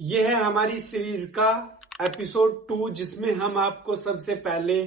ये है हमारी सीरीज का एपिसोड 2, जिसमें हम आपको सबसे पहले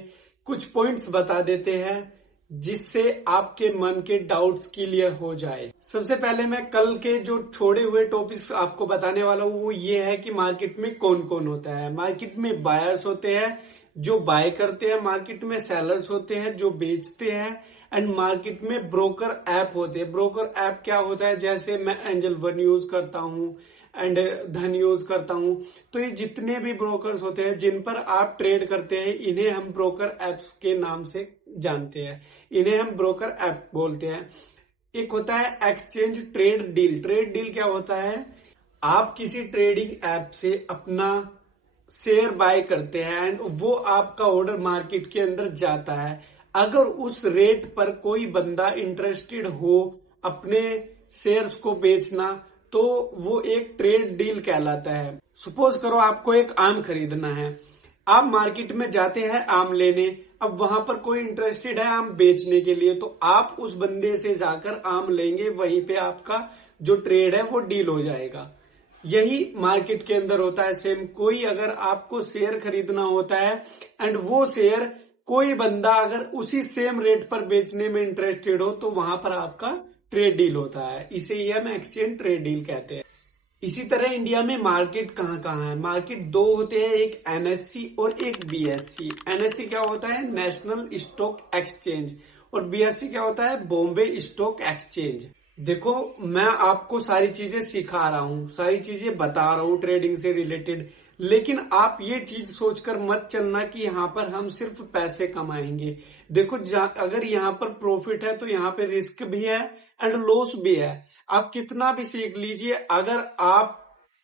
कुछ पॉइंट्स बता देते हैं जिससे आपके मन के डाउट्स क्लियर हो जाए। सबसे पहले मैं कल के जो छोड़े हुए टॉपिक्स आपको बताने वाला हूँ वो ये है कि मार्केट में कौन कौन होता है। मार्केट में बायर्स होते हैं जो बाय करते हैं, मार्केट में सेलर्स होते हैं जो बेचते हैं, एंड मार्केट में ब्रोकर ऐप होते हैं। ब्रोकर ऐप क्या होता है, जैसे मैं एंजल वन यूज करता हूँ एंड धन यूज करता हूं। तो ये जितने भी ब्रोकर्स होते हैं जिन पर आप ट्रेड करते हैं, इन्हें हम ब्रोकर एप्स के नाम से जानते हैं। इन्हें हम ब्रोकर ऐप बोलते हैं। एक होता है exchange trade deal. Trade deal क्या होता है, आप किसी ट्रेडिंग ऐप से अपना शेयर बाय करते हैं एंड वो आपका ऑर्डर मार्केट के अंदर जाता है। अगर उस रेट पर कोई बंदा इंटरेस्टेड हो अपने शेयर्स को बेचना, तो वो एक ट्रेड डील कहलाता है। सपोज करो आपको एक आम खरीदना है, आप मार्केट में जाते हैं आम लेने। अब वहां पर कोई इंटरेस्टेड है आम बेचने के लिए, तो आप उस बंदे से जाकर आम लेंगे, वहीं पे आपका जो ट्रेड है वो डील हो जाएगा। यही मार्केट के अंदर होता है सेम। कोई अगर आपको शेयर खरीदना होता है एंड वो शेयर कोई बंदा अगर उसी सेम रेट पर बेचने में इंटरेस्टेड हो, तो वहां पर आपका ट्रेड डील होता है। इसे ही हम एक्सचेंज ट्रेड डील कहते हैं। इसी तरह इंडिया में मार्केट कहाँ कहाँ है। मार्केट दो होते हैं, एक एनएससी और एक बीएससी। एनएससी क्या होता है, नेशनल स्टॉक एक्सचेंज, और बीएससी क्या होता है, बॉम्बे स्टॉक एक्सचेंज। देखो, मैं आपको सारी चीजें सिखा रहा हूँ, सारी चीजें बता रहा हूँ ट्रेडिंग से रिलेटेड, लेकिन आप ये चीज सोचकर मत चलना कि यहाँ पर हम सिर्फ पैसे कमाएंगे। देखो, अगर यहाँ पर प्रॉफिट है तो यहाँ पे रिस्क भी है एंड लॉस भी है। आप कितना भी सीख लीजिए, अगर आप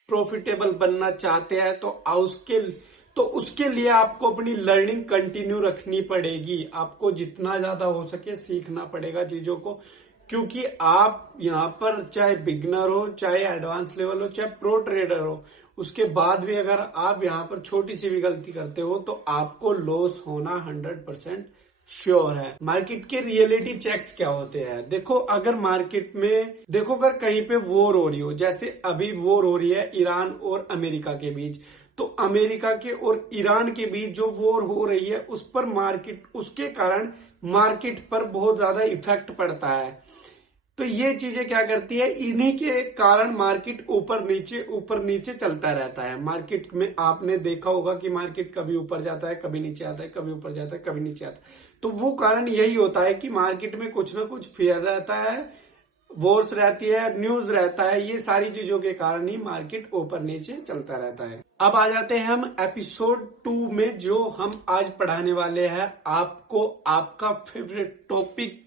प्रॉफिटेबल बनना चाहते हैं तो उसके लिए आपको अपनी लर्निंग कंटिन्यू रखनी पड़ेगी। आपको जितना ज्यादा हो सके सीखना पड़ेगा चीजों को, क्योंकि आप यहाँ पर चाहे बिगनर हो, चाहे एडवांस लेवल हो, चाहे प्रो ट्रेडर हो, उसके बाद भी अगर आप यहाँ पर छोटी सी भी गलती करते हो तो आपको लॉस होना 100% श्योर है। मार्केट के रियलिटी चेक्स क्या होते हैं, देखो, अगर मार्केट में अगर कहीं पे वॉर हो रही हो, जैसे अभी वॉर हो रही है ईरान और अमेरिका के बीच, तो अमेरिका के और ईरान के बीच जो वॉर हो रही है उसके कारण मार्केट पर बहुत ज्यादा इफेक्ट पड़ता है। तो ये चीजें क्या करती है, इन्हीं के कारण मार्केट ऊपर नीचे चलता रहता है। मार्केट में आपने देखा होगा कि मार्केट कभी ऊपर जाता है, कभी नीचे आता है, कभी ऊपर जाता है, कभी नीचे आता है। तो वो कारण यही होता है कि मार्केट में कुछ ना कुछ फेयर रहता है, वॉर्स रहती है, न्यूज रहता है। ये सारी चीजों के कारण ही मार्केट ऊपर नीचे चलता रहता है। अब आ जाते हैं हम एपिसोड 2 में, जो हम आज पढ़ाने वाले हैं आपको आपका favourite topic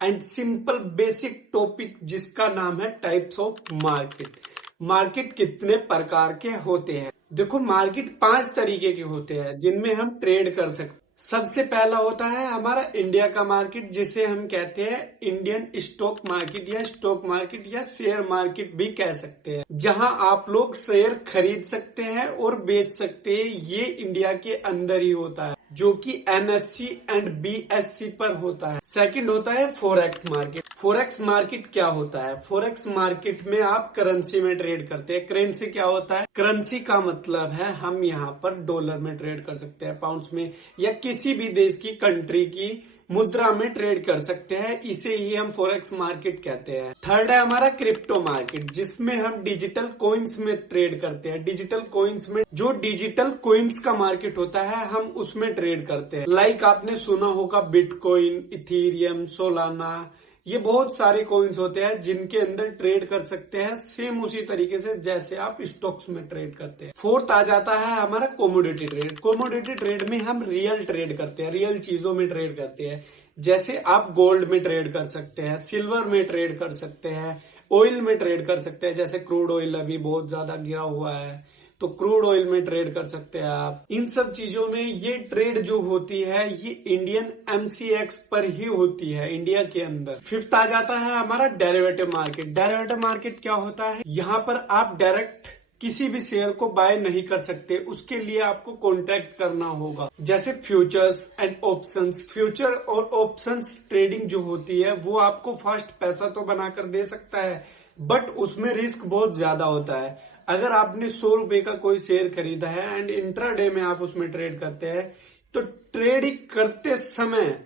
and simple basic topic, जिसका नाम है टाइप्स ऑफ मार्केट। मार्केट कितने प्रकार के होते हैं। देखो, मार्केट 5 तरीके के होते हैं जिनमें हम ट्रेड कर सकते हैं। सबसे पहला होता है हमारा इंडिया का मार्केट, जिसे हम कहते हैं इंडियन स्टॉक मार्केट या स्टॉक मार्केट या शेयर मार्केट भी कह सकते हैं, जहां आप लोग शेयर खरीद सकते हैं और बेच सकते हैं। ये इंडिया के अंदर ही होता है, जो कि एनएससी एंड बीएससी पर होता है। सेकंड होता है फॉरेक्स मार्केट। फॉरेक्स मार्केट क्या होता है, फॉरेक्स मार्केट में आप करेंसी में ट्रेड करते हैं। करेंसी क्या होता है, करेंसी का मतलब है हम यहाँ पर डॉलर में ट्रेड कर सकते हैं, पाउंड्स में, या किसी भी देश की कंट्री की मुद्रा में ट्रेड कर सकते हैं। इसे ही हम फॉरेक्स मार्केट कहते हैं। थर्ड है हमारा क्रिप्टो मार्केट, जिसमें हम डिजिटल कॉइन्स में ट्रेड करते हैं। डिजिटल कॉइन्स में जो डिजिटल कॉइन्स का मार्केट होता है, हम उसमें ट्रेड करते हैं। लाइक आपने सुना होगा बिटकॉइन, इथीरियम, सोलाना, ये बहुत सारे कॉइन्स होते हैं जिनके अंदर ट्रेड कर सकते हैं, सेम उसी तरीके से जैसे आप स्टॉक्स में ट्रेड करते हैं। फोर्थ आ जाता है हमारा कमोडिटी ट्रेड। कमोडिटी ट्रेड में हम रियल ट्रेड करते हैं, रियल चीजों में ट्रेड करते हैं। जैसे आप गोल्ड में ट्रेड कर सकते हैं, सिल्वर में ट्रेड कर सकते हैं, ऑयल में ट्रेड कर सकते हैं। जैसे क्रूड ऑयल अभी बहुत ज्यादा गिरा हुआ है, तो क्रूड ऑयल में ट्रेड कर सकते हैं आप। इन सब चीजों में ये ट्रेड जो होती है, ये इंडियन एमसीएक्स पर ही होती है, इंडिया के अंदर। फिफ्थ आ जाता है हमारा डेरिवेटिव मार्केट। डेरिवेटिव मार्केट क्या होता है, यहाँ पर आप डायरेक्ट किसी भी शेयर को बाय नहीं कर सकते, उसके लिए आपको कॉन्ट्रैक्ट करना होगा। जैसे फ्यूचर्स एंड ऑप्शंस। फ्यूचर और ऑप्शंस ट्रेडिंग जो होती है, वो आपको फर्स्ट पैसा तो बनाकर दे सकता है, बट उसमें रिस्क बहुत ज्यादा होता है। अगर आपने 100 रुपए का कोई शेयर खरीदा है एंड इंट्राडे में आप उसमें ट्रेड करते हैं, तो ट्रेडिंग करते समय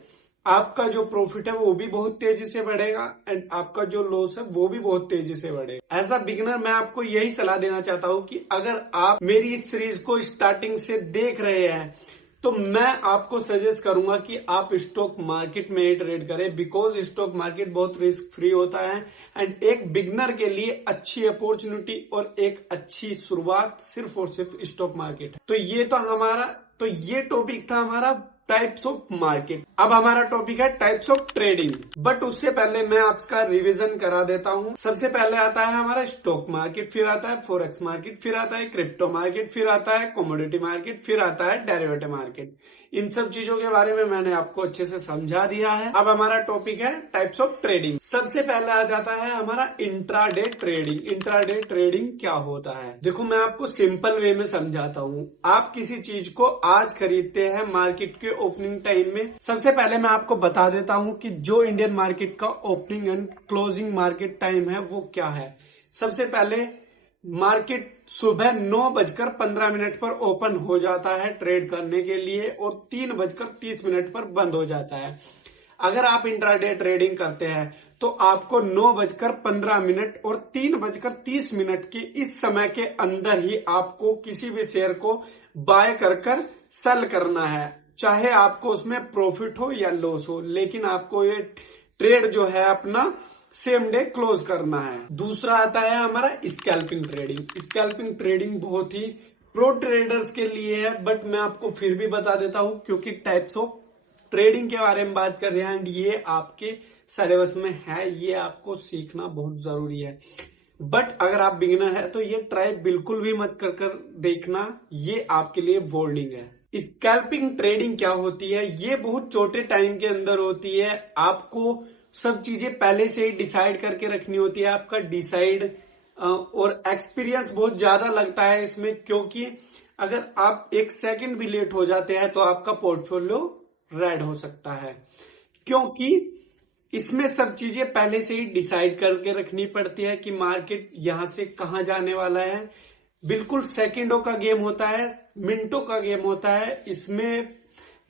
आपका जो प्रॉफिट है वो भी बहुत तेजी से बढ़ेगा एंड आपका जो लॉस है वो भी बहुत तेजी से बढ़ेगा। एज अ बिगिनर मैं आपको यही सलाह देना चाहता हूं कि अगर आप मेरी इस सीरीज को स्टार्टिंग से देख रहे हैं तो मैं आपको सजेस्ट करूंगा कि आप स्टॉक मार्केट में ही ट्रेड करें, बिकॉज स्टॉक मार्केट बहुत रिस्क फ्री होता है एंड एक बिगिनर के लिए अच्छी अपॉर्चुनिटी और एक अच्छी शुरुआत सिर्फ और सिर्फ स्टॉक मार्केट है। तो ये टॉपिक था हमारा टाइप्स ऑफ मार्केट। अब हमारा टॉपिक है टाइप्स ऑफ ट्रेडिंग, बट उससे पहले मैं आपका रिवीजन करा देता हूं। सबसे पहले आता है हमारा स्टॉक मार्केट, फिर आता है फॉरेक्स मार्केट, फिर आता है क्रिप्टो मार्केट, फिर आता है कमोडिटी मार्केट, फिर आता है डेरिवेटिव मार्केट। इन सब चीजों के बारे में मैंने आपको अच्छे से समझा दिया है। अब हमारा टॉपिक है टाइप्स ऑफ ट्रेडिंग। सबसे पहले आ जाता है हमारा इंट्राडे ट्रेडिंग। इंट्राडे ट्रेडिंग क्या होता है, देखो मैं आपको सिंपल वे में समझाता हूँ। आप किसी चीज को आज खरीदते हैं मार्केट के ओपनिंग टाइम में। सबसे पहले मैं आपको बता देता हूँ कि जो इंडियन मार्केट का opening and closing market time है वो क्या है। सबसे पहले मार्केट सुबह 9:15 पर ओपन हो जाता है ट्रेड करने के लिए और 3:30 पर बंद हो जाता है। अगर आप इंट्राडे ट्रेडिंग करते हैं तो आपको 9:15 और 3:30 के इस समय के अंदर ही आपको किसी भी शेयर को बाय कर सेल करना है, चाहे आपको उसमें प्रॉफिट हो या लॉस हो, लेकिन आपको ये ट्रेड जो है अपना सेम डे क्लोज करना है। दूसरा आता है हमारा स्कैल्पिंग ट्रेडिंग। स्कैल्पिंग ट्रेडिंग बहुत ही प्रो ट्रेडर्स के लिए है, बट मैं आपको फिर भी बता देता हूं क्योंकि टाइप्स ऑफ ट्रेडिंग के बारे में बात कर रहे हैं एंड ये आपके सिलेबस में है, ये आपको सीखना बहुत जरूरी है। बट अगर आप बिगिनर है तो ये ट्राई बिल्कुल भी मत कर देखना, ये आपके लिए वार्निंग है। स्कैल्पिंग ट्रेडिंग क्या होती है, ये बहुत छोटे टाइम के अंदर होती है। आपको सब चीजें पहले से ही डिसाइड करके रखनी होती है। आपका डिसाइड और एक्सपीरियंस बहुत ज्यादा लगता है इसमें, क्योंकि अगर आप 1 सेकंड भी लेट हो जाते हैं तो आपका पोर्टफोलियो रेड हो सकता है, क्योंकि इसमें सब चीजें पहले से ही डिसाइड करके रखनी पड़ती है कि मार्केट यहां से कहां जाने वाला है। बिल्कुल सेकंडों का गेम होता है, मिनटों का गेम होता है। इसमें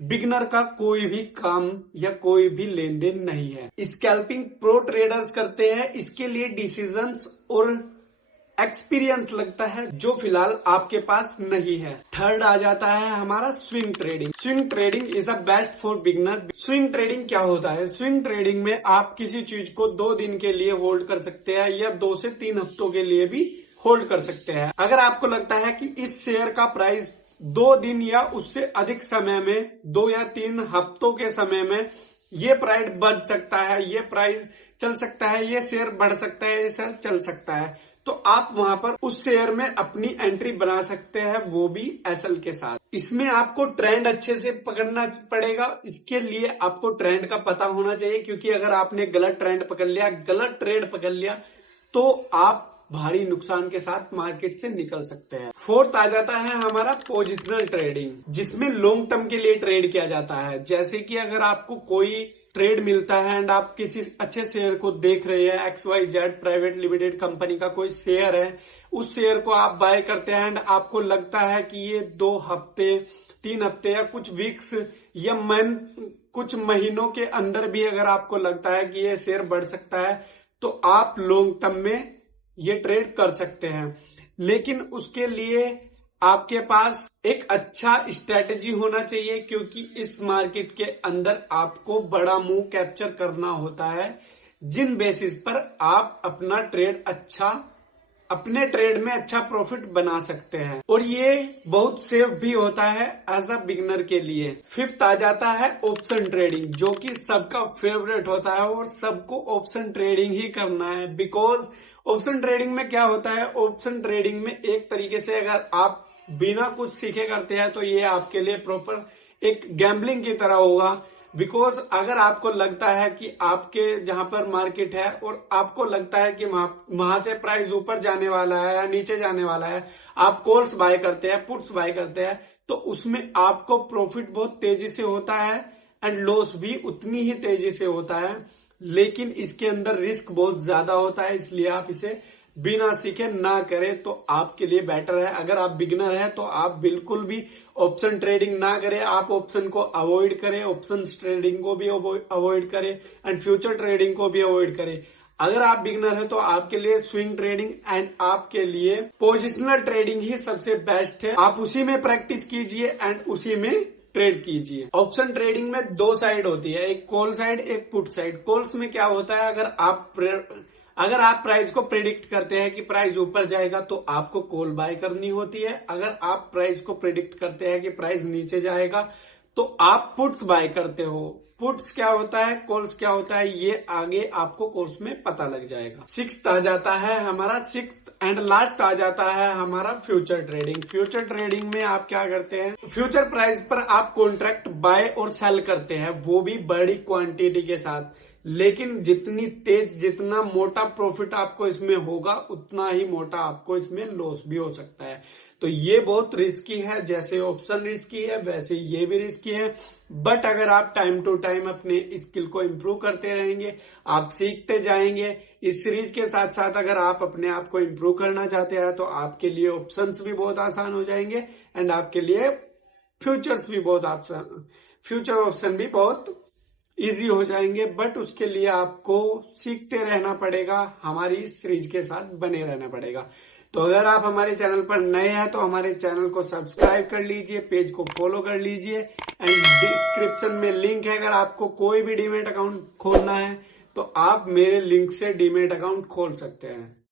बिगनर का कोई भी काम या कोई भी लेन देन नहीं है। स्कैल्पिंग प्रो ट्रेडर्स करते हैं, इसके लिए डिसीजंस और एक्सपीरियंस लगता है जो फिलहाल आपके पास नहीं है। थर्ड आ जाता है हमारा swing trading. Swing trading is a best for beginner. Swing trading क्या होता है, स्विंग ट्रेडिंग में आप किसी चीज को 2 दिन के लिए होल्ड कर सकते हैं या 2 से 3 हफ्तों के लिए भी होल्ड कर सकते हैं। अगर आपको लगता है कि इस शेयर का प्राइस 2 दिन या उससे अधिक समय में, 2 या 3 हफ्तों के समय में ये प्राइस बढ़ सकता है, ये प्राइस चल सकता है, ये शेयर बढ़ सकता है, ये शेयर चल सकता है, तो आप वहां पर उस शेयर में अपनी एंट्री बना सकते हैं, वो भी एसएल के साथ। इसमें आपको ट्रेंड अच्छे से पकड़ना पड़ेगा। इसके लिए आपको ट्रेंड का पता होना चाहिए, क्योंकि अगर आपने गलत ट्रेंड पकड़ लिया, गलत ट्रेड पकड़ लिया, तो आप भारी नुकसान के साथ मार्केट से निकल सकते हैं। फोर्थ आ जाता है हमारा पोजिशनल ट्रेडिंग, जिसमें लॉन्ग टर्म के लिए ट्रेड किया जाता है। जैसे कि अगर आपको कोई ट्रेड मिलता है एंड आप किसी अच्छे शेयर को देख रहे हैं, XYZ प्राइवेट लिमिटेड कंपनी का कोई शेयर है, उस शेयर को आप बाय करते हैं एंड आपको लगता है कि ये 2 हफ्ते, 3 हफ्ते या कुछ वीक्स या कुछ महीनों के अंदर भी अगर आपको लगता है कि ये शेयर बढ़ सकता है, तो आप लॉन्ग टर्म में ये ट्रेड कर सकते हैं। लेकिन उसके लिए आपके पास एक अच्छा स्ट्रेटेजी होना चाहिए, क्योंकि इस मार्केट के अंदर आपको बड़ा मूव कैप्चर करना होता है, जिन बेसिस पर आप अपना ट्रेड अपने ट्रेड में अच्छा प्रॉफिट बना सकते हैं, और ये बहुत सेफ भी होता है एज अ बिगिनर के लिए। फिफ्थ आ जाता है ऑप्शन ट्रेडिंग, जो कि सबका फेवरेट होता है और सबको ऑप्शन ट्रेडिंग ही करना है। बिकॉज ऑप्शन ट्रेडिंग में क्या होता है, ऑप्शन ट्रेडिंग में एक तरीके से अगर आप बिना कुछ सीखे करते हैं तो ये आपके लिए प्रॉपर एक गैम्बलिंग की तरह होगा। बिकॉज अगर आपको लगता है कि आपके जहां पर मार्केट है और आपको लगता है कि वहां से प्राइस ऊपर जाने वाला है या नीचे जाने वाला है, आप कॉल्स बाय करते हैं, पुट्स बाय करते हैं, तो उसमें आपको प्रॉफिट बहुत तेजी से होता है एंड लॉस भी उतनी ही तेजी से होता है। लेकिन इसके अंदर रिस्क बहुत ज्यादा होता है, इसलिए आप इसे बिना सीखे ना करें तो आपके लिए बेटर है। अगर आप बिगिनर है तो आप बिल्कुल भी ऑप्शन ट्रेडिंग ना करें, आप ऑप्शन को अवॉइड करें, ऑप्शन ट्रेडिंग को भी अवॉइड करें एंड फ्यूचर ट्रेडिंग को भी अवॉइड करें। अगर आप बिगिनर है तो आपके लिए स्विंग ट्रेडिंग एंड आपके लिए पोजिशनल ट्रेडिंग ही सबसे बेस्ट है। आप उसी में प्रैक्टिस कीजिए एंड उसी में ट्रेड कीजिए। ऑप्शन ट्रेडिंग में दो साइड होती है, एक कॉल साइड एक पुट साइड। कॉल्स में क्या होता है, अगर आप प्राइस को प्रिडिक्ट करते हैं कि प्राइस ऊपर जाएगा तो आपको कॉल बाय करनी होती है। अगर आप प्राइस को प्रिडिक्ट करते हैं कि प्राइस नीचे जाएगा तो आप पुट्स बाय करते हो। पुट्स क्या होता है, कॉल्स क्या होता है, ये आगे आपको कोर्स में पता लग जाएगा। सिक्स्थ आ जाता है हमारा, सिक्स्थ एंड लास्ट आ जाता है हमारा फ्यूचर ट्रेडिंग। फ्यूचर ट्रेडिंग में आप क्या करते हैं, फ्यूचर प्राइस पर आप कॉन्ट्रैक्ट बाय और सेल करते हैं, वो भी बड़ी क्वांटिटी के साथ। लेकिन जितनी तेज, जितना मोटा प्रॉफिट आपको इसमें होगा उतना ही मोटा आपको इसमें लॉस भी हो सकता है। तो ये बहुत रिस्की है, जैसे ऑप्शन रिस्की है वैसे ये भी रिस्की है। बट अगर आप टाइम टू टाइम अपने स्किल को इम्प्रूव करते रहेंगे, आप सीखते जाएंगे, इस सीरीज के साथ साथ अगर आप अपने आप को इम्प्रूव करना चाहते हैं तो आपके लिए ऑप्शंस भी बहुत आसान हो जाएंगे एंड आपके लिए फ्यूचर्स भी बहुत आसान, फ्यूचर ऑप्शन भी बहुत इजी हो जाएंगे। बट उसके लिए आपको सीखते रहना पड़ेगा, हमारी इस सीरीज के साथ बने रहना पड़ेगा। तो अगर आप हमारे चैनल पर नए हैं तो हमारे चैनल को सब्सक्राइब कर लीजिए, पेज को फॉलो कर लीजिए एंड डिस्क्रिप्शन में लिंक है। अगर आपको कोई भी डीमेट अकाउंट खोलना है तो आप मेरे लिंक से डीमेट अकाउंट खोल सकते हैं।